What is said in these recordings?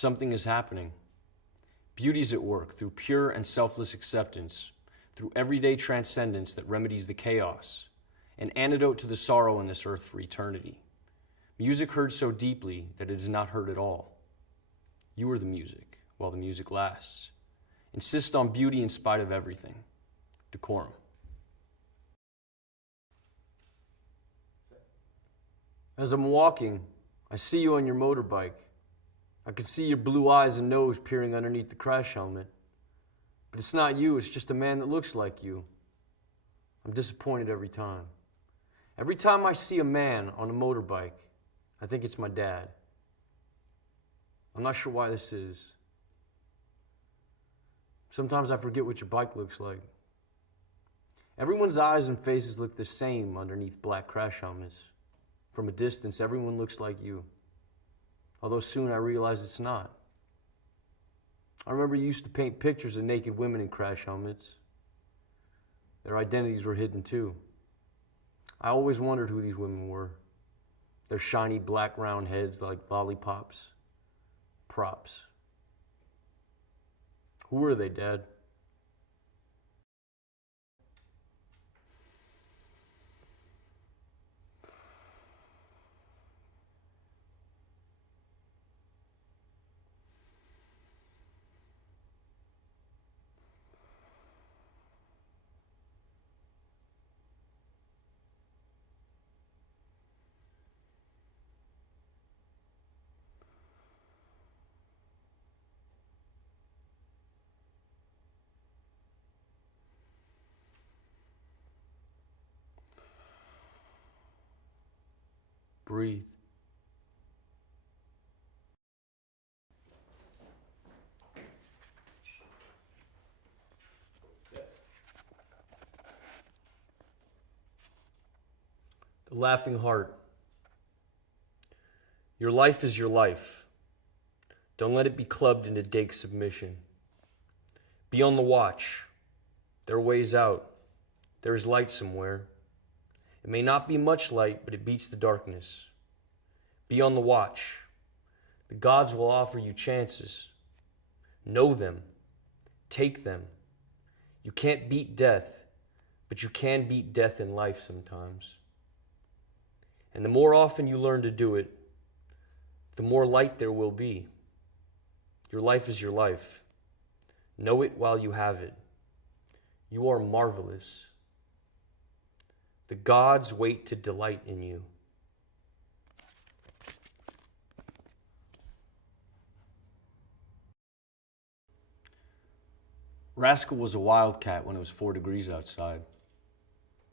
Something is happening. Beauty's at work through pure and selfless acceptance, through everyday transcendence that remedies the chaos, an antidote to the sorrow on this earth for eternity. Music heard so deeply that it is not heard at all. You are the music while the music lasts. Insist on beauty in spite of everything. Decorum. As I'm walking, I see you on your motorbike. I can see your blue eyes and nose peering underneath the crash helmet. But it's not you, it's just a man that looks like you. I'm disappointed every time. Every time I see a man on a motorbike, I think it's my dad. I'm not sure why this is. Sometimes I forget what your bike looks like. Everyone's eyes and faces look the same underneath black crash helmets. From a distance, everyone looks like you. Although soon I realized it's not. I remember you used to paint pictures of naked women in crash helmets. Their identities were hidden too. I always wondered who these women were. Their shiny black round heads like lollipops. Props. Who were they, Dad? Breathe. The Laughing Heart. Your life is your life. Don't let it be clubbed into dake submission. Be on the watch. There are ways out. There is light somewhere. It may not be much light, but it beats the darkness. Be on the watch. The gods will offer you chances. Know them. Take them. You can't beat death, but you can beat death in life sometimes. And the more often you learn to do it, the more light there will be. Your life is your life. Know it while you have it. You are marvelous. The gods wait to delight in you. Rascal was a wildcat when it was 4 degrees outside.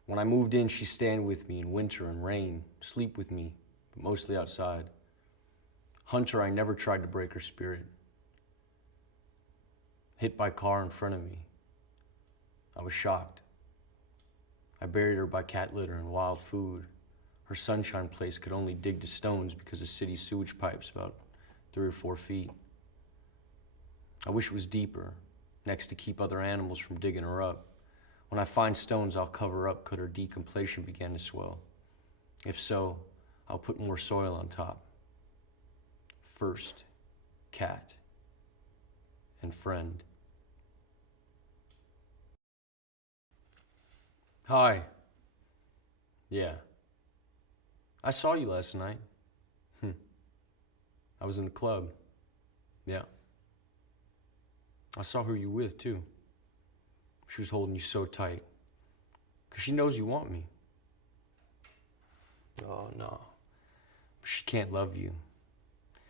When I moved in, she stayed with me in winter and rain, sleep with me, but mostly outside. Hunter, I never tried to break her spirit. Hit by car in front of me. I was shocked. I buried her by cat litter and wild food. Her sunshine place could only dig to stones because the city's sewage pipe's about 3 or 4 feet. I wish it was deeper, next to keep other animals from digging her up. When I find stones, I'll cover up could her decompletion begin to swell. If so, I'll put more soil on top. First, cat and friend. Hi. Yeah. I saw you last night. I was in the club. Yeah. I saw who you were with, too. She was holding you so tight. 'Cause she knows you want me. Oh, no. But she can't love you.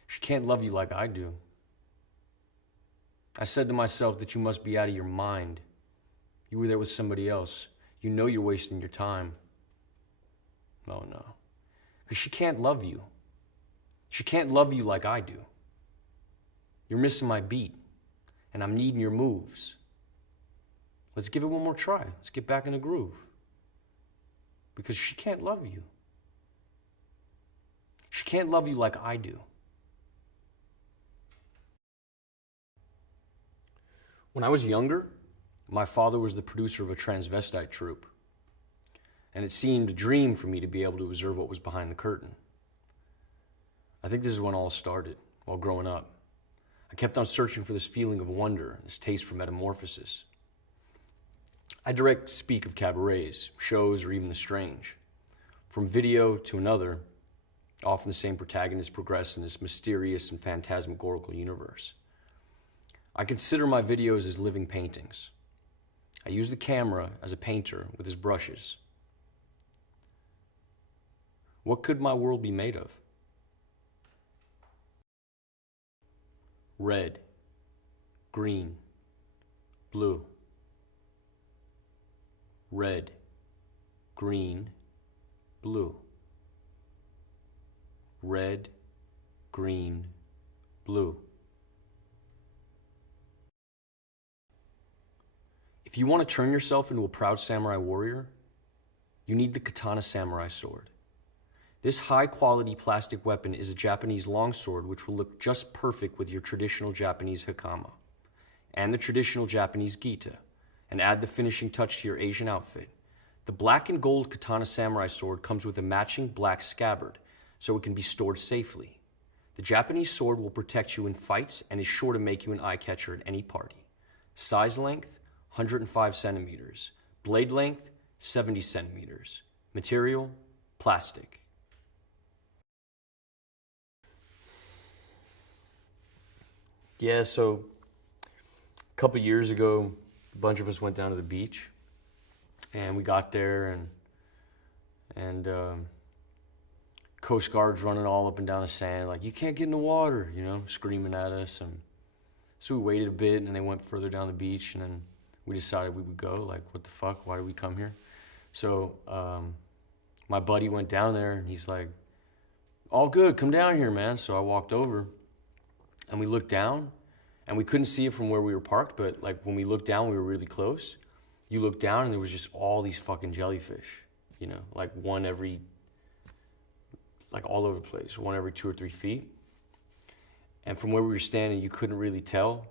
She can't love you like I do. I said to myself that you must be out of your mind. You were there with somebody else. You know you're wasting your time. Oh, no. Because she can't love you. She can't love you like I do. You're missing my beat, and I'm needing your moves. Let's give it one more try. Let's get back in the groove. Because she can't love you. She can't love you like I do. When I was younger, my father was the producer of a transvestite troupe, and it seemed a dream for me to be able to observe what was behind the curtain. I think this is when all started, while growing up. I kept on searching for this feeling of wonder, this taste for metamorphosis. I direct speak of cabarets, shows, or even the strange. From video to another, often the same protagonists progress in this mysterious and phantasmagorical universe. I consider my videos as living paintings. I use the camera as a painter with his brushes. What could my world be made of? Red, green, blue. Red, green, blue. Red, green, blue. If you want to turn yourself into a proud samurai warrior, you need the katana samurai sword. This high-quality plastic weapon is a Japanese longsword which will look just perfect with your traditional Japanese hakama and the traditional Japanese gita, and add the finishing touch to your Asian outfit. The black and gold katana samurai sword comes with a matching black scabbard, so it can be stored safely. The Japanese sword will protect you in fights and is sure to make you an eye-catcher at any party. Size length, 105 centimeters. Blade length, 70 centimeters. Material, plastic. Yeah, so a couple years ago, a bunch of us went down to the beach, and we got there, and Coast Guard's running all up and down the sand, like, you can't get in the water, you know, screaming at us. And so we waited a bit, and they went further down the beach, and then we decided we would go. Like, what the fuck? Why did we come here? So my buddy went down there, and he's like, all good, come down here, man. So I walked over, and we looked down, and we couldn't see it from where we were parked, but like when we looked down, we were really close. You looked down, and there was just all these fucking jellyfish, you know, like one every, like all over the place, one every 2 or 3 feet. And from where we were standing, you couldn't really tell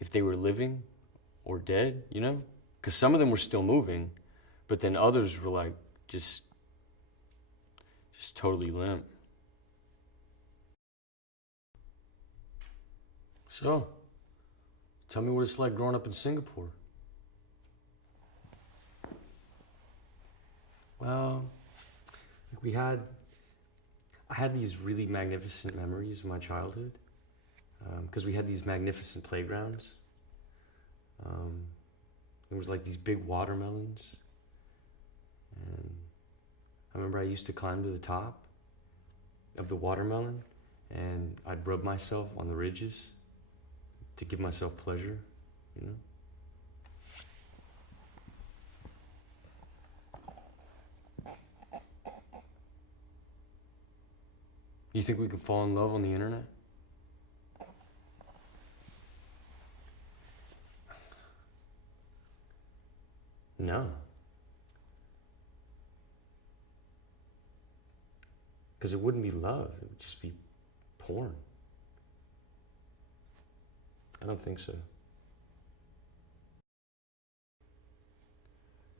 if they were living or dead, you know? Because some of them were still moving, but then others were like just totally limp. So, tell me what it's like growing up in Singapore. Well, I had these really magnificent memories of my childhood, because we had these magnificent playgrounds. There was like these big watermelons, and I remember I used to climb to the top of the watermelon, and I'd rub myself on the ridges to give myself pleasure, you know? You think we can fall in love on the internet? No. Because it wouldn't be love, it would just be porn. I don't think so.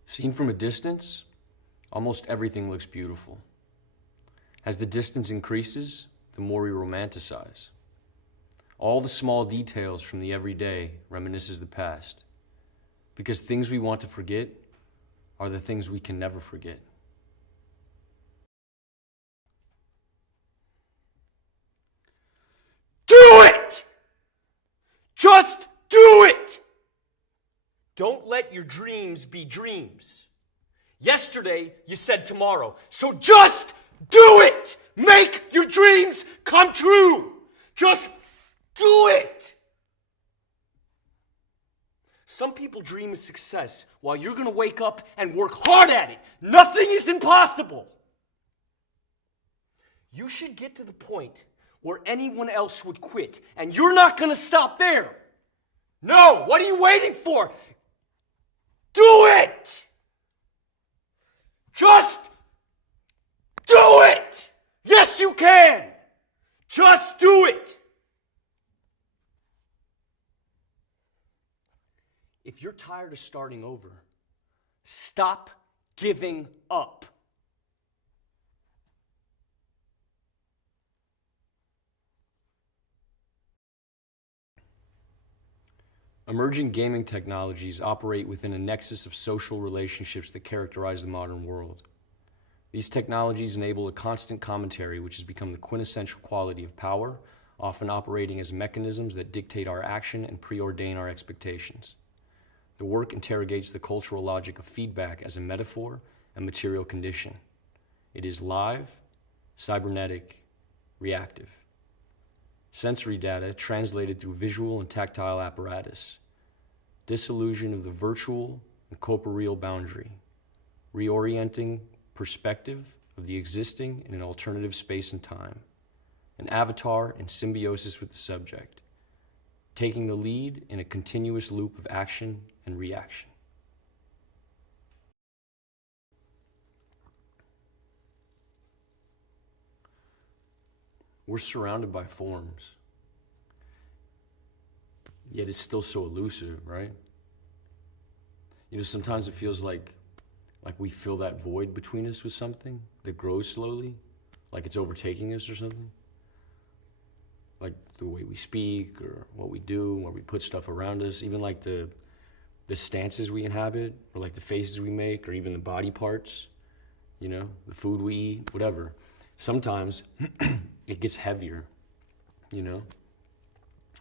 Seen from a distance, almost everything looks beautiful. As the distance increases, the more we romanticize. All the small details from the everyday reminisces the past, because things we want to forget are the things we can never forget. Do it! Just do it! Don't let your dreams be dreams. Yesterday, you said tomorrow, so just do it! Make your dreams come true! Just do it! Some people dream of success while you're gonna wake up and work hard at it. Nothing is impossible. You should get to the point where anyone else would quit, and you're not gonna stop there. No, what are you waiting for? Do it! Just do it! Yes, you can! Just do it! If you're tired of starting over, stop giving up. Emerging gaming technologies operate within a nexus of social relationships that characterize the modern world. These technologies enable a constant commentary which has become the quintessential quality of power, often operating as mechanisms that dictate our action and preordain our expectations. The work interrogates the cultural logic of feedback as a metaphor and material condition. It is live, cybernetic, reactive. Sensory data translated through visual and tactile apparatus. Disillusion of the virtual and corporeal boundary. Reorienting perspective of the existing in an alternative space and time. An avatar in symbiosis with the subject. Taking the lead in a continuous loop of action and reaction. We're surrounded by forms, yet it's still so elusive, right? You know, sometimes it feels like we fill that void between us with something that grows slowly, like it's overtaking us or something. Like the way we speak or what we do, where we put stuff around us, even like the stances we inhabit, or like the faces we make, or even the body parts, you know, the food we eat, whatever. Sometimes it gets heavier, you know,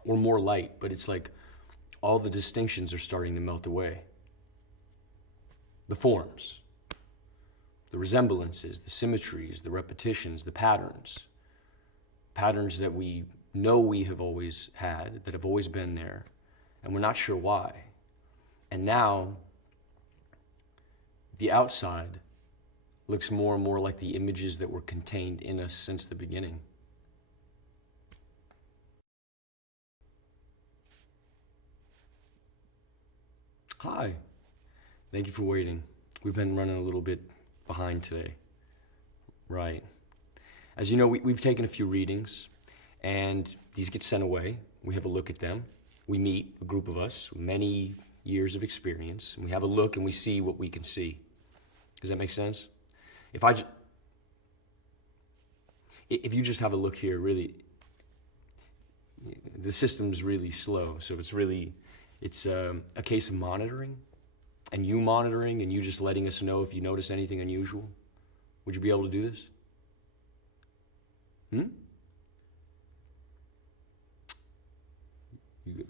or more light, but it's like all the distinctions are starting to melt away. The forms, the resemblances, the symmetries, the repetitions, the patterns that we know we have always had, that have always been there, and we're not sure why. And now, the outside looks more and more like the images that were contained in us since the beginning. Hi. Thank you for waiting. We've been running a little bit behind today. Right. As you know, we've taken a few readings, and these get sent away. We have a look at them. We meet, a group of us, many years of experience, and we have a look and we see what we can see. Does that make sense? If you just have a look here, really, the system's really slow, so it's a case of monitoring, and you monitoring, and you just letting us know if you notice anything unusual. Would you be able to do this? You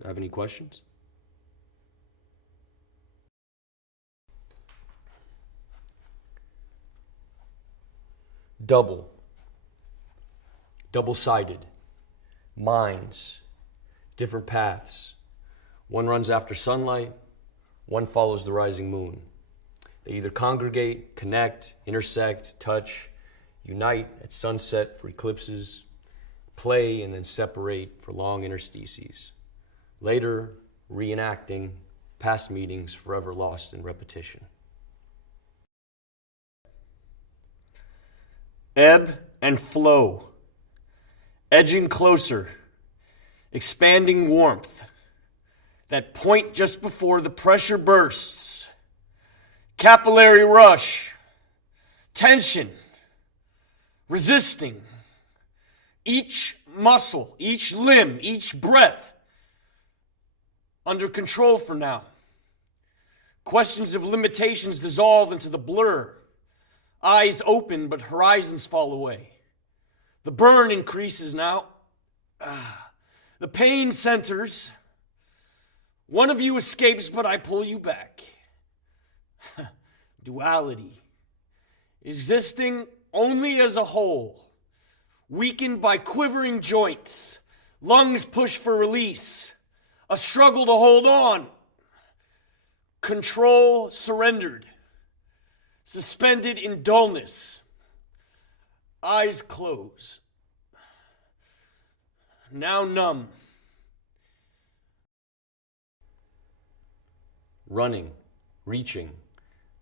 have any questions? Double-sided, minds, different paths. One runs after sunlight, one follows the rising moon. They either congregate, connect, intersect, touch, unite at sunset for eclipses, play and then separate for long interstices. Later, reenacting past meetings forever lost in repetition. Ebb and flow, edging closer, expanding warmth, that point just before the pressure bursts, capillary rush, tension, resisting, each muscle, each limb, each breath under control for now. Questions of limitations dissolve into the blur. Eyes open, but horizons fall away. The burn increases now. The pain centers. One of you escapes, but I pull you back. Duality. Existing only as a whole. Weakened by quivering joints. Lungs push for release. A struggle to hold on. Control surrendered. Suspended in dullness. Eyes close. Now numb. Running, reaching,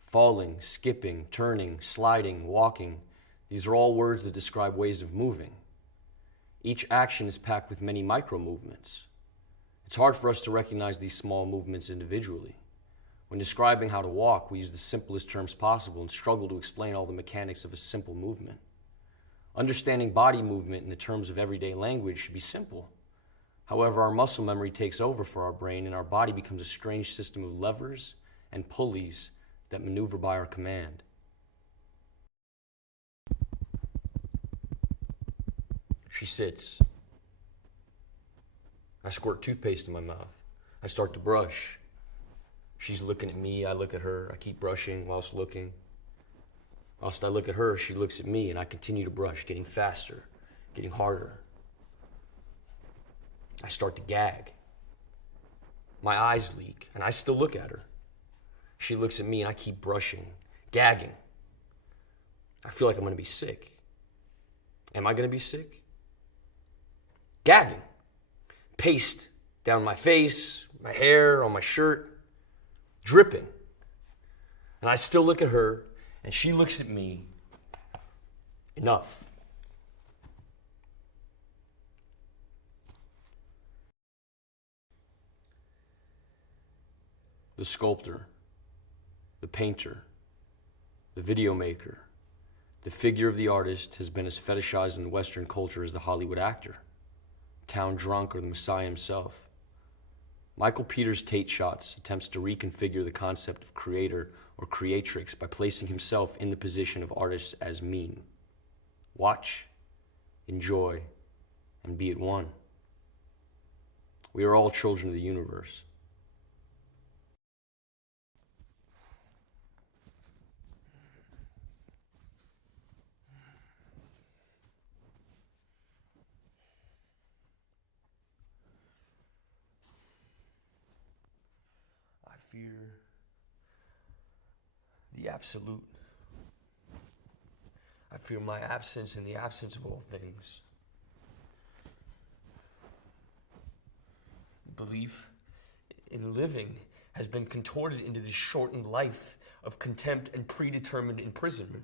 falling, skipping, turning, sliding, walking. These are all words that describe ways of moving. Each action is packed with many micro movements. It's hard for us to recognize these small movements individually. When describing how to walk, we use the simplest terms possible and struggle to explain all the mechanics of a simple movement. Understanding body movement in the terms of everyday language should be simple. However, our muscle memory takes over for our brain and our body becomes a strange system of levers and pulleys that maneuver by our command. She sits. I squirt toothpaste in my mouth. I start to brush. She's looking at me, I look at her. I keep brushing whilst looking. Whilst I look at her, she looks at me, and I continue to brush, getting faster, getting harder. I start to gag. My eyes leak, and I still look at her. She looks at me, and I keep brushing, gagging. I feel like I'm gonna be sick. Am I gonna be sick? Gagging. Paste down my face, my hair, on my shirt, dripping. And I still look at her, and she looks at me. Enough. The sculptor, the painter, the video maker, the figure of the artist has been as fetishized in Western culture as the Hollywood actor, town drunk, or the Messiah himself. Michael Peters' Tate Shots attempts to reconfigure the concept of creator or creatrix by placing himself in the position of artist as meme. Watch, enjoy, and be at one. We are all children of the universe. I fear the absolute. I fear my absence in the absence of all things. Belief in living has been contorted into this shortened life of contempt and predetermined imprisonment.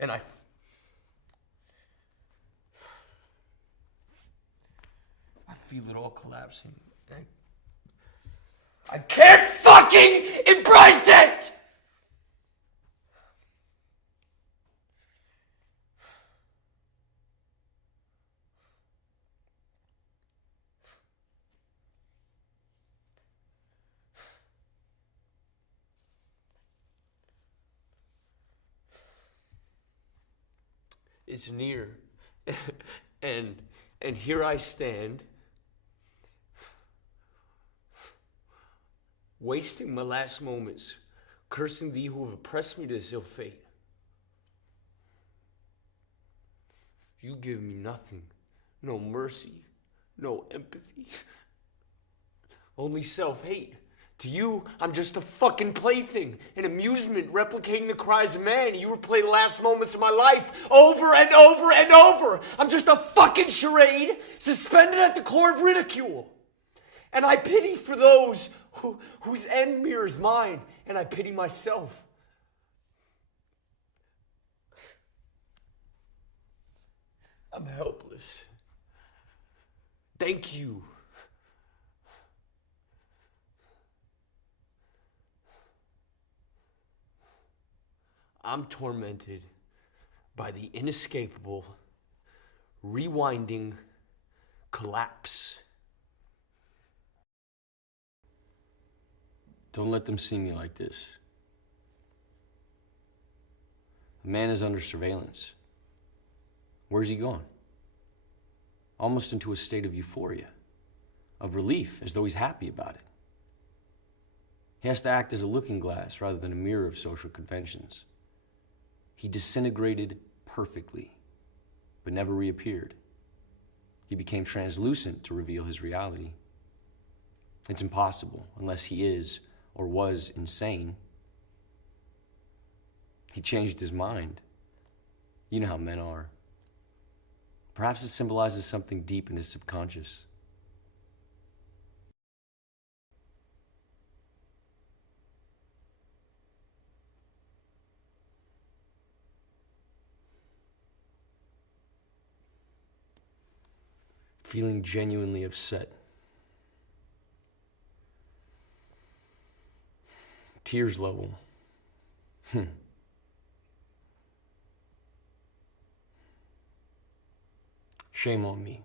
And I feel it all collapsing. I can't fucking embrace it! It's near, and here I stand, wasting my last moments, cursing thee who have oppressed me to this ill fate. You give me nothing, no mercy, no empathy, only self-hate. To you, I'm just a fucking plaything, an amusement replicating the cries of man. You replay the last moments of my life over and over and over. I'm just a fucking charade suspended at the core of ridicule. And I pity for those whose end mirrors mine, and I pity myself. I'm helpless. Thank you. I'm tormented by the inescapable, rewinding collapse. Don't let them see me like this. A man is under surveillance. Where's he gone? Almost into a state of euphoria, of relief, as though he's happy about it. He has to act as a looking glass rather than a mirror of social conventions. He disintegrated perfectly, but never reappeared. He became translucent to reveal his reality. It's impossible unless he is or was insane. He changed his mind. You know how men are. Perhaps it symbolizes something deep in his subconscious. Feeling genuinely upset. Tears level. Shame on me.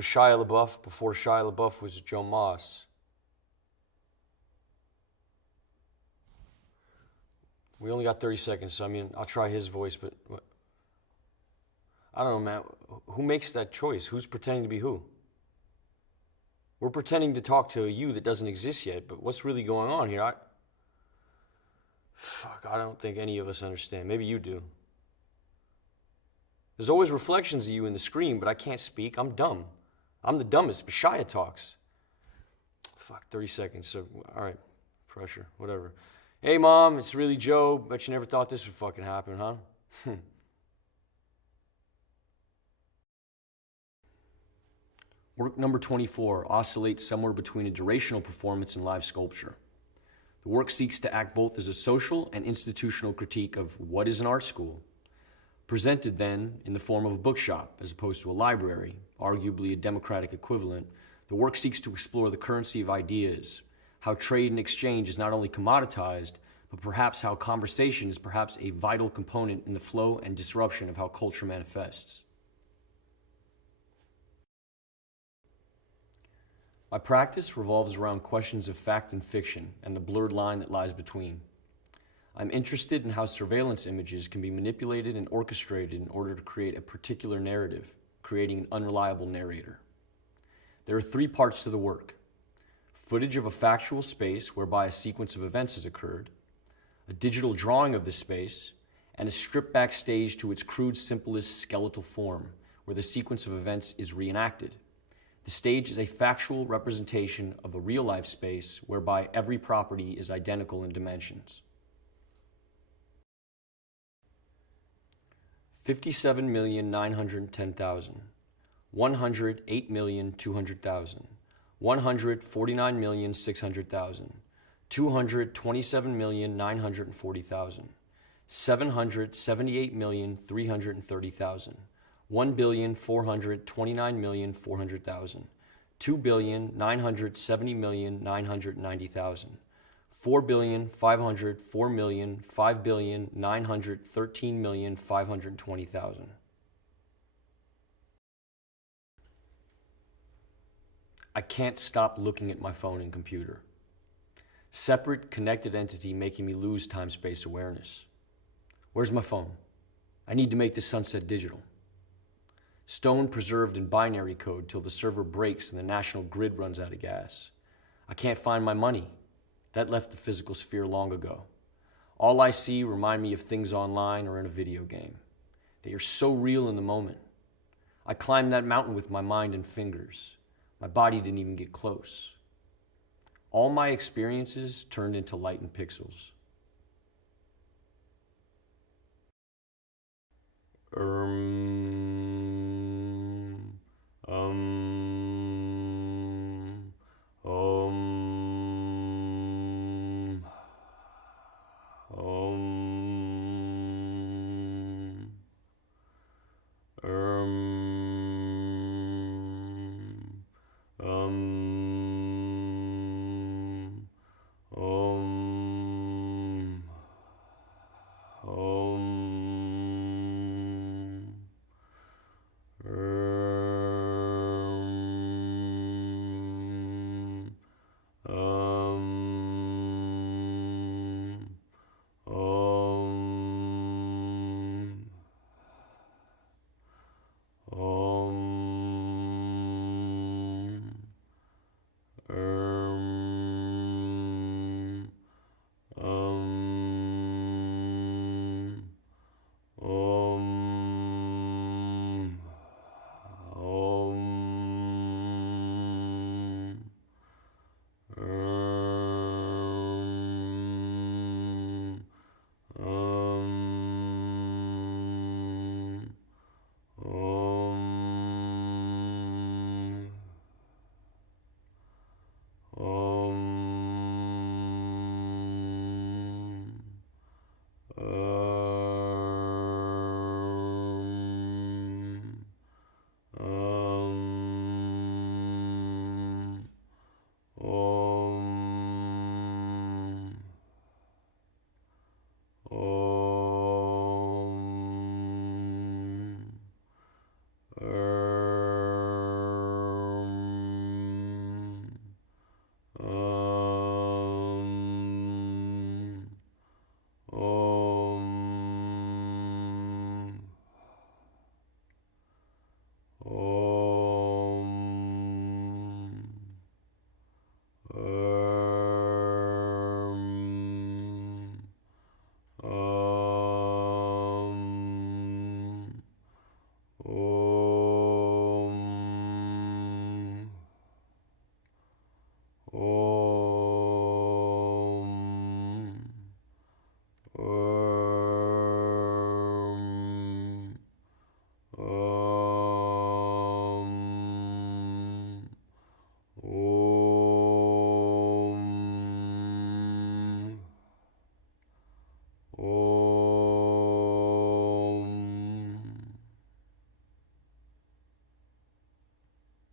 Was Shia LaBeouf before Shia LaBeouf was Joe Moss. We only got 30 seconds, so I mean, I'll try his voice, but I don't know, man. Who makes that choice? Who's pretending to be who? We're pretending to talk to a you that doesn't exist yet, but what's really going on here? I don't think any of us understand. Maybe you do. There's always reflections of you in the screen, but I can't speak. I'm dumb. I'm the dumbest, but Shia talks. 30 seconds, so, all right, pressure, whatever. Hey, Mom, it's really Joe. Bet you never thought this would fucking happen, huh? Work number 24 oscillates somewhere between a durational performance and live sculpture. The work seeks to act both as a social and institutional critique of what is an art school, presented then in the form of a bookshop as opposed to a library, arguably a democratic equivalent. The work seeks to explore the currency of ideas, how trade and exchange is not only commoditized, but perhaps how conversation is perhaps a vital component in the flow and disruption of how culture manifests. My practice revolves around questions of fact and fiction and the blurred line that lies between. I'm interested in how surveillance images can be manipulated and orchestrated in order to create a particular narrative, creating an unreliable narrator. There are 3 parts to the work: footage of a factual space whereby a sequence of events has occurred, a digital drawing of the space, and a strip back stage to its crude, simplest skeletal form, where the sequence of events is reenacted. The stage is a factual representation of a real-life space whereby every property is identical in dimensions. 57,910,000, 108,200,000, 149,600,000, 227,940,000, 778,330,000, 1,429,400,000, 2,970,990,000, 4,504,000,5,913,520,000. I can't stop looking at my phone and computer. Separate, connected entity making me lose time-space awareness. Where's my phone? I need to make this sunset digital. Stone preserved in binary code till the server breaks and the national grid runs out of gas. I can't find my money. That left the physical sphere long ago. All I see remind me of things online or in a video game. They are so real in the moment. I climbed that mountain with my mind and fingers. My body didn't even get close. All my experiences turned into light and pixels.